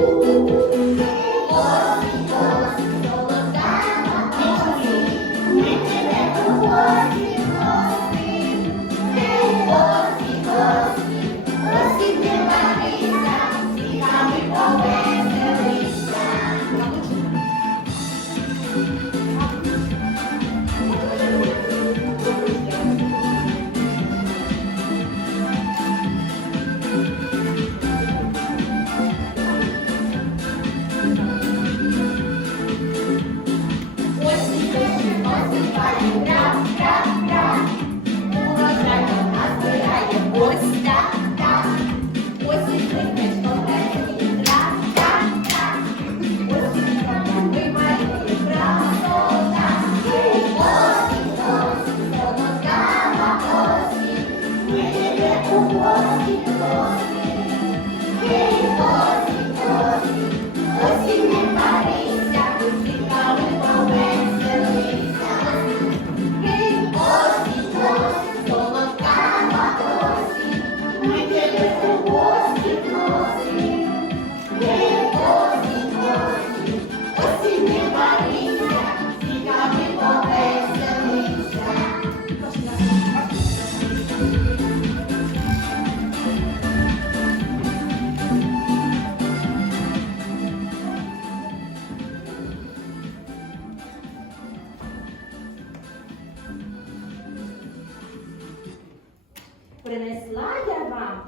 Música Раз, раз, раз, Урожай у нас гуляє ось.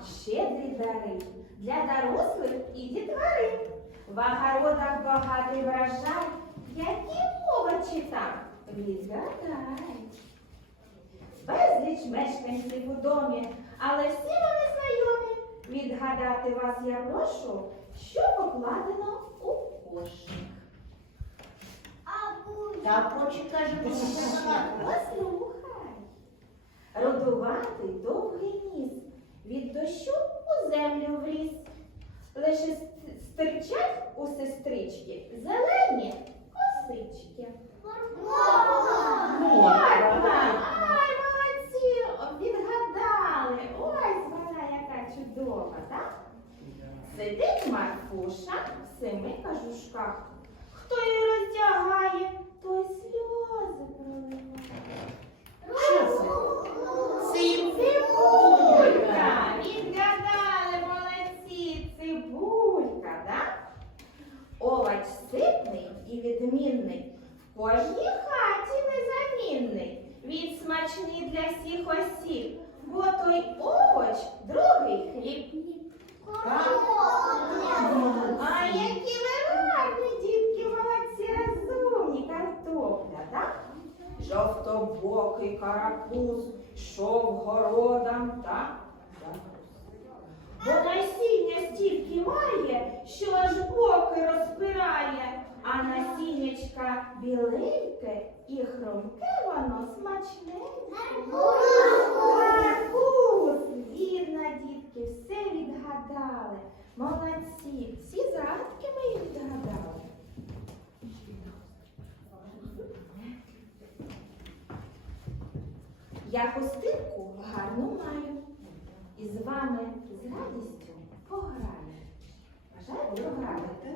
Щедрі дари для дорослих і дітвори. В огородах багатий врожай, які овочі там відгадай. Безліч мешканців у домі, але всі вони знайомі. Відгадати вас я прошу, що покладено у кошик. Та почекай почекай. Послухай. Яка так? Сидить Марфуша в семи кажушках. Хто її роздягає, той сльози проливає. Що це? Цибулька! Відгадали, молодці! Цибулька, так? Овоч ситний і відмінний. В кожній хаті так? Жовтобокий карапуз йшов городам, так? Бо насіння стільки має, що аж боки розпирає, а насіннячка біленьке і хромке воно смачне. Карапуз! Вірно, дітки, все відгадали. Молодці, всі загадки мої відгадали. Я хустинку гарну маю. І з вами з радістю пограю. Бажаю пограти.